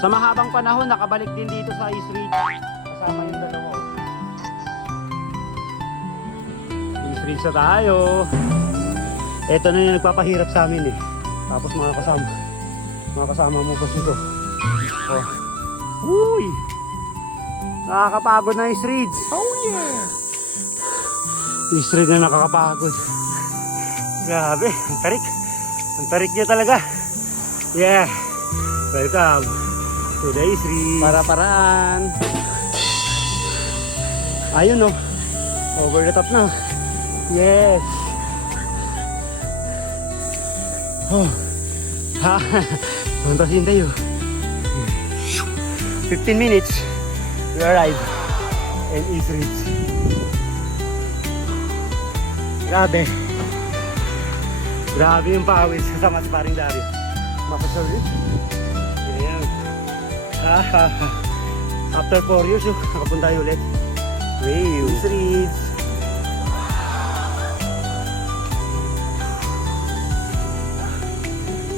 Sa mahabang panahon, nakabalik din dito sa East Ridge. Kasama yung dalawa. East Ridge na tayo. Ito na yung nagpapahirap sa amin eh. Tapos mga kasama mo pa dito. Oh. Uy! Nakakapagod na East Ridge. Oh yeah! East Ridge na nakakapagod. Grabe, ang tarik. Ang tarik niya talaga. Yeah. Welcome to the East Ridge. Para-paraan. Ayun oh. Over the top na. Yes. Oh. Ha. Mantasin tayo. 15 minutes. We arrive in East Ridge. Grabe. Grabe yung pawis kasama si paring Dario. Mapasal rin. Ayan. After 4 years, nakapunta tayo ulit. Wow. East Ridge.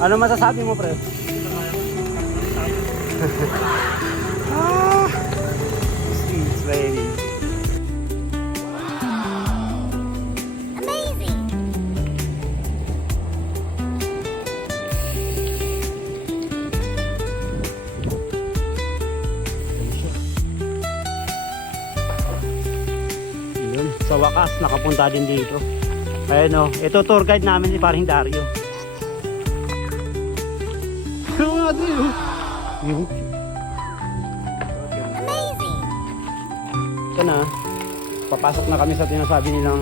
Ano masasabi mo, pre? East Ridge, baby. Sa wakas, nakapunta din dito. Ayan o, ito tour guide namin si paring Dario. Ano nga din o? Amazing! Ito na, papasok na kami sa tinasabi nilang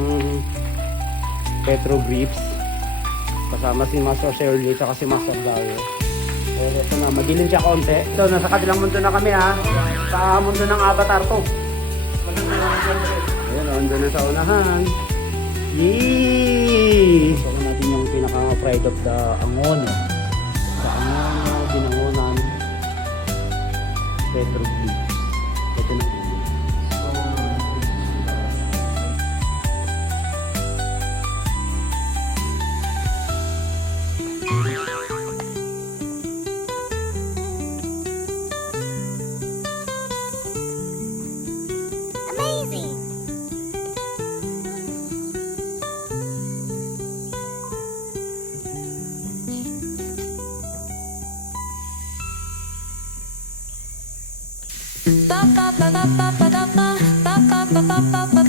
Petroglyphs. Kasama si Master Shirley at si Master Dario. Ito na, madilim siya konti. Ito, nasa kabilang mundo na kami ha. Sa mundo ng Avatar to. Ayan, andun na sa unahan. Yee! Gusto ko natin yung pinaka-pride of the Angono. Sa Angono, Binangonan, Petroglyphs. Ito na. Ba ba ba ba ba ba ba ba ba ba ba ba